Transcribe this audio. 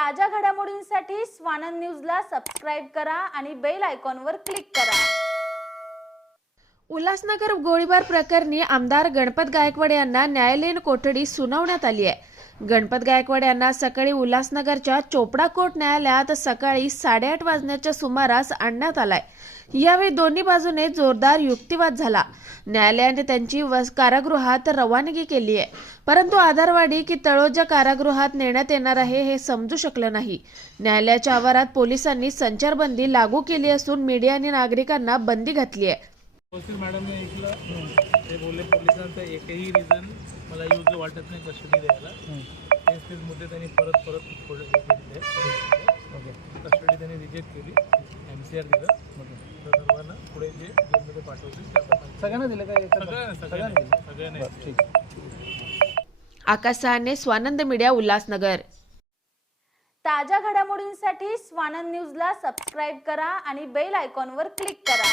ताज्या घडामोडींसाठी स्वानंद न्यूजला सबस्क्राईब करा आणि बेल आयकॉनवर क्लिक करा. उल्हासनगर गोळीबार प्रकरणी आमदार गणपत गायकवाड यांना न्यायालयीन कोठडी सुनावण्यात आली आहे. गणपत गायकवाड यांना सकाळी उल्हासनगरच्या चोपडा कोर्ट न्यायालयात सकाळी साडेआठ वाजण्याच्या सुमारास आणण्यात आलाय. यावेळी दोन्ही बाजूने जोरदार युक्तिवाद झाला. न्यायालयाने त्यांची वस कारागृहात रवानगी केली आहे. परंतु आधारवाडी की तळोजा कारागृहात नेण्यात येणार आहे हे समजू शकलं नाही. न्यायालयाच्या आवारात पोलिसांनी संचारबंदी लागू केली असून मीडियाने नागरिकांना बंदी घातली आहे. वकील मॅडमने ऐकलं. ते बोलले पोलिसांचं एकही रिझन मला योग्य वाटत नाही कस्टडी द्यायला. तेच तेच मुद्दे त्यांनी परत परत पुढे हे केलेले आहेत कस्टडी त्यांनी रिजेक्ट केली. एम सी आर दिलं. तर सर्वांना पुढे जे जेलमध्ये पाठवतील त्याप्रमाणे. सगळ्यांना दिलं काय सगळ्यांना सगळ्यांना सगळ्यांना ठीक. आकाश सहाने स्वानंद मीडिया उल्हासनगर. ताज्या घडामोडींसाठी स्वानंद न्यूजला सबस्क्राईब करा आणि बेल आयकॉनवर क्लिक करा.